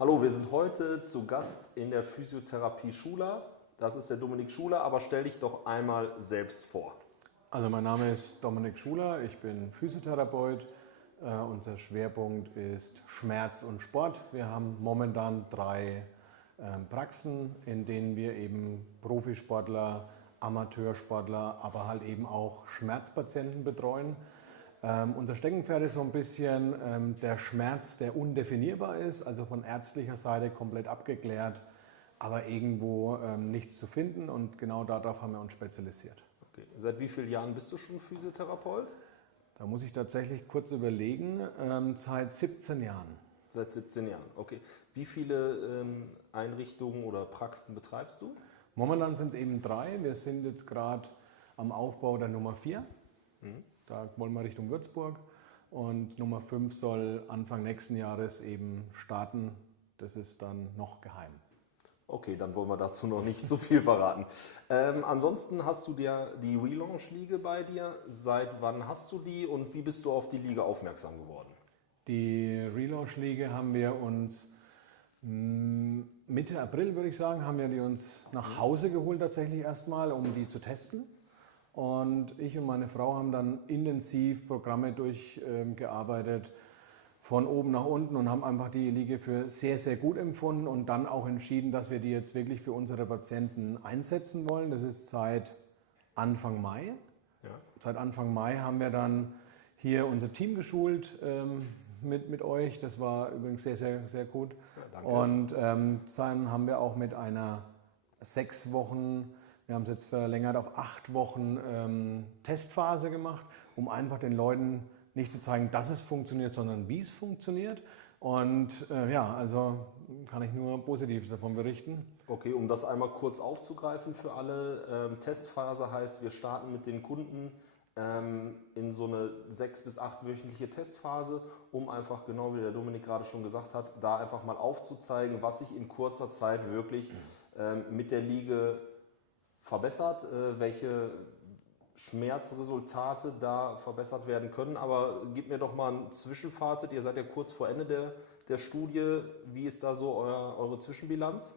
Hallo, wir sind heute zu Gast in der Physiotherapie Schuler. Das ist der Dominik Schuler, aber stell dich doch einmal selbst vor. Also mein Name ist Dominik Schuler, ich bin Physiotherapeut. Unser Schwerpunkt ist Schmerz und Sport. Wir haben momentan 3 Praxen, in denen wir eben Profisportler, Amateursportler, aber halt eben auch Schmerzpatienten betreuen. Unser Steckenpferd ist so ein bisschen der Schmerz, der undefinierbar ist, also von ärztlicher Seite komplett abgeklärt, aber irgendwo nichts zu finden, und genau darauf haben wir uns spezialisiert. Okay. Seit wie vielen Jahren bist du schon Physiotherapeut? Da muss ich tatsächlich kurz überlegen, seit 17 Jahren. Seit 17 Jahren, okay. Wie viele Einrichtungen oder Praxen betreibst du? Momentan sind es eben 3. Wir sind jetzt gerade am Aufbau der Nummer 4. Da wollen wir Richtung Würzburg. Und Nummer 5 soll Anfang nächsten Jahres eben starten. Das ist dann noch geheim. Okay, dann wollen wir dazu noch nicht so viel verraten. Ansonsten hast du dir die Relaunch-Liege bei dir. Seit wann hast du die und wie bist du auf die Liege aufmerksam geworden? Die Relaunch-Liege haben wir uns Mitte April, würde ich sagen, haben wir die uns nach Hause geholt tatsächlich erstmal, um die zu testen. Und ich und meine Frau haben dann intensiv Programme durchgearbeitet, von oben nach unten, und haben einfach die Liege für sehr, sehr gut empfunden und dann auch entschieden, dass wir die jetzt wirklich für unsere Patienten einsetzen wollen. Das ist seit Anfang Mai. Ja. Seit Anfang Mai haben wir dann hier unser Team geschult mit euch. Das war übrigens sehr, sehr, sehr gut. Ja, danke. Und dann haben wir auch mit einer 6 Wochen, wir haben es jetzt verlängert auf 8 Wochen Testphase gemacht, um einfach den Leuten nicht zu zeigen, dass es funktioniert, sondern wie es funktioniert. Und ja, also kann ich nur Positives davon berichten. Okay, um das einmal kurz aufzugreifen für alle. Testphase heißt, wir starten mit den Kunden in so eine 6- bis 8-wöchentliche Testphase, um einfach, genau wie der Dominik gerade schon gesagt hat, da einfach mal aufzuzeigen, was sich in kurzer Zeit wirklich mit der Liege verbessert, welche Schmerzresultate da verbessert werden können. Aber gib mir doch mal ein Zwischenfazit. Ihr seid ja kurz vor Ende der Studie. Wie ist da so eure Zwischenbilanz?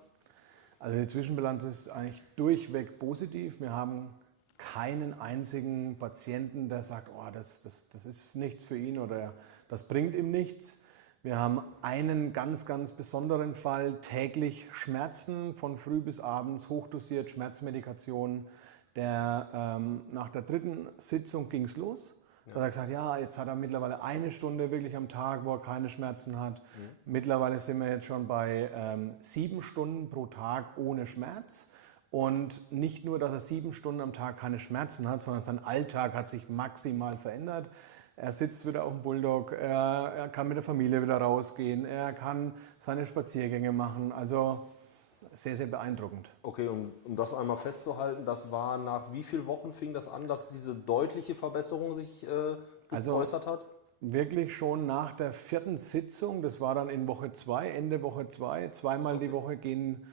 Also die Zwischenbilanz ist eigentlich durchweg positiv. Wir haben keinen einzigen Patienten, der sagt, oh, das ist nichts für ihn oder das bringt ihm nichts. Wir haben einen ganz, ganz besonderen Fall, täglich Schmerzen von früh bis abends, hochdosiert Schmerzmedikation. Nach der 3. Sitzung ging es los. Da hat er gesagt, ja, jetzt hat er mittlerweile 1 Stunde wirklich am Tag, wo er keine Schmerzen hat. Mittlerweile sind wir jetzt schon bei 7 Stunden pro Tag ohne Schmerz. Und nicht nur, dass er 7 Stunden am Tag keine Schmerzen hat, sondern sein Alltag hat sich maximal verändert. Er sitzt wieder auf dem Bulldog, er kann mit der Familie wieder rausgehen, er kann seine Spaziergänge machen. Also sehr, sehr beeindruckend. Okay, und um das einmal festzuhalten, das war nach wie vielen Wochen fing das an, dass diese deutliche Verbesserung sich geäußert hat? Wirklich schon nach der 4. Sitzung, das war dann in Woche 2, Ende Woche 2, zweimal die Woche gehen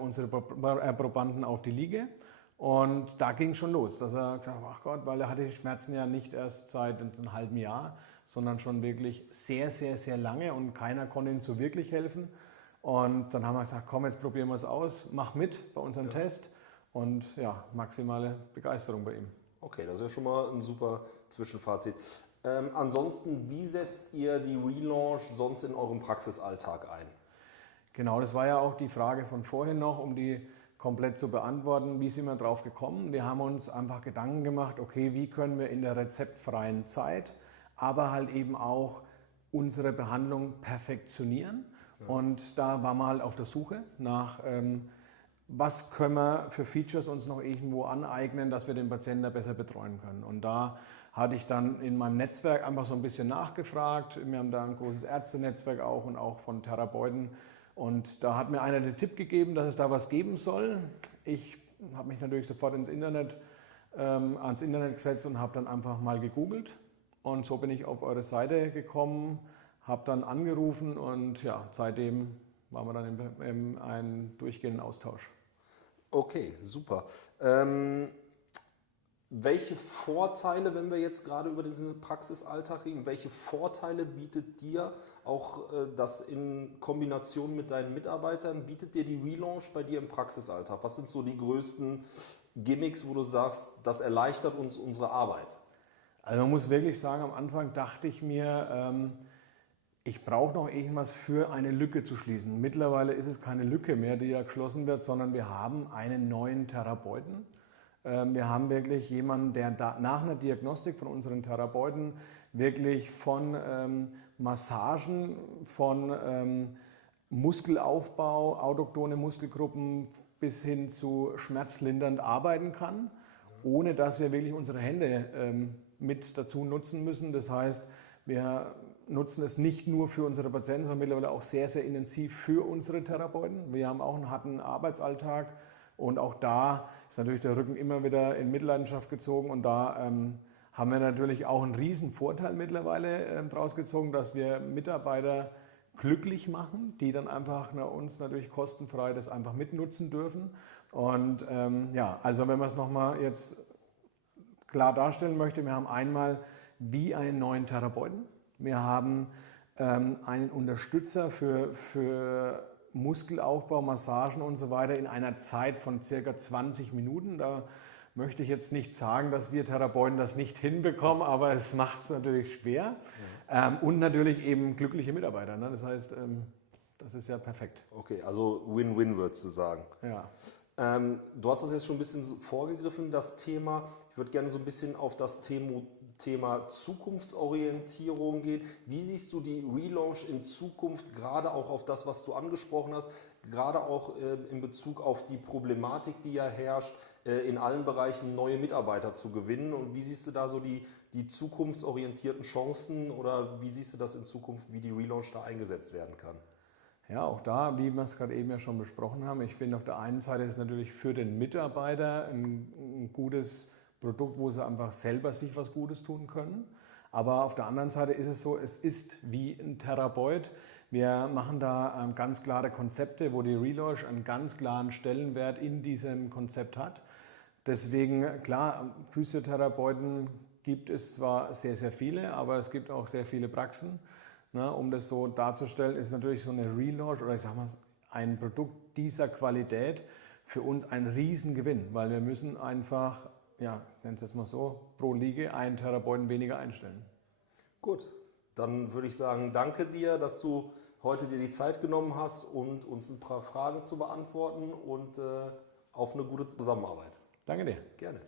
unsere Probanden auf die Liege. Und da ging es schon los, dass er gesagt hat, ach Gott, weil er hatte die Schmerzen ja nicht erst seit einem halben Jahr, sondern schon wirklich sehr, sehr, sehr lange, und keiner konnte ihm so wirklich helfen. Und dann haben wir gesagt, komm, jetzt probieren wir es aus, mach mit bei unserem Test, und ja, maximale Begeisterung bei ihm. Okay, das ist ja schon mal ein super Zwischenfazit. Ansonsten, wie setzt ihr die Relaunch sonst in eurem Praxisalltag ein? Genau, das war ja auch die Frage von vorhin noch, um die komplett zu beantworten. Wie sind wir drauf gekommen? Wir haben uns einfach Gedanken gemacht, okay, wie können wir in der rezeptfreien Zeit, aber halt eben auch unsere Behandlung perfektionieren. Und da waren wir halt auf der Suche nach, was können wir für Features uns noch irgendwo aneignen, dass wir den Patienten da besser betreuen können. Und da hatte ich dann in meinem Netzwerk einfach so ein bisschen nachgefragt. Wir haben da ein großes Ärztenetzwerk auch und auch von Therapeuten. Und da hat mir einer den Tipp gegeben, dass es da was geben soll. Ich habe mich natürlich sofort ans Internet gesetzt und habe dann einfach mal gegoogelt. Und so bin ich auf eure Seite gekommen, habe dann angerufen, und ja, seitdem waren wir dann in einem durchgehenden Austausch. Okay, super. welche Vorteile, wenn wir jetzt gerade über diesen Praxisalltag reden, welche Vorteile bietet dir auch das in Kombination mit deinen Mitarbeitern, bietet dir die Relaunch bei dir im Praxisalltag? Was sind so die größten Gimmicks, wo du sagst, das erleichtert uns unsere Arbeit? Also man muss wirklich sagen, am Anfang dachte ich mir, ich brauche noch irgendwas für eine Lücke zu schließen. Mittlerweile ist es keine Lücke mehr, die ja geschlossen wird, sondern wir haben einen neuen Therapeuten. Wir haben wirklich jemanden, der nach einer Diagnostik von unseren Therapeuten wirklich von Massagen, von Muskelaufbau, autochtone Muskelgruppen bis hin zu schmerzlindernd arbeiten kann, ohne dass wir wirklich unsere Hände mit dazu nutzen müssen. Das heißt, wir nutzen es nicht nur für unsere Patienten, sondern mittlerweile auch sehr, sehr intensiv für unsere Therapeuten. Wir haben auch einen harten Arbeitsalltag und auch da ist natürlich der Rücken immer wieder in Mitleidenschaft gezogen und da haben wir natürlich auch einen riesen Vorteil mittlerweile draus gezogen, dass wir Mitarbeiter glücklich machen, die dann einfach uns natürlich kostenfrei das einfach mitnutzen dürfen. Und ja, also wenn man es nochmal jetzt klar darstellen möchte, wir haben einmal wie einen neuen Therapeuten, wir haben einen Unterstützer für Muskelaufbau, Massagen und so weiter in einer Zeit von circa 20 Minuten. Da möchte ich jetzt nicht sagen, dass wir Therapeuten das nicht hinbekommen, aber es macht es natürlich schwer. Ja. Und natürlich eben glückliche Mitarbeiter. Ne? Das heißt, das ist ja perfekt. Okay, also Win-Win würdest du sagen. Ja. Du hast das jetzt schon ein bisschen vorgegriffen, das Thema. Ich würde gerne so ein bisschen auf das Thema Zukunftsorientierung gehen. Wie siehst du die Relaunch in Zukunft, gerade auch auf das, was du angesprochen hast, gerade auch in Bezug auf die Problematik, die ja herrscht, in allen Bereichen neue Mitarbeiter zu gewinnen? Und wie siehst du da so die zukunftsorientierten Chancen oder wie siehst du das in Zukunft, wie die Relaunch da eingesetzt werden kann? Ja, auch da, wie wir es gerade eben ja schon besprochen haben, ich finde auf der einen Seite ist es natürlich für den Mitarbeiter ein gutes Produkt, wo sie einfach selber sich was Gutes tun können. Aber auf der anderen Seite ist es so, es ist wie ein Therapeut. Wir machen da ganz klare Konzepte, wo die Relaunch einen ganz klaren Stellenwert in diesem Konzept hat. Deswegen, klar, Physiotherapeuten gibt es zwar sehr, sehr viele, aber es gibt auch sehr viele Praxen. Na, um das so darzustellen, ist natürlich so eine Relaunch oder ich sag mal ein Produkt dieser Qualität für uns ein Riesengewinn, weil wir müssen einfach, ja, nennen es jetzt mal so, pro Liege einen Therapeuten weniger einstellen. Gut, dann würde ich sagen, danke dir, dass du heute dir die Zeit genommen hast und uns ein paar Fragen zu beantworten und auf eine gute Zusammenarbeit. Danke dir. Gerne.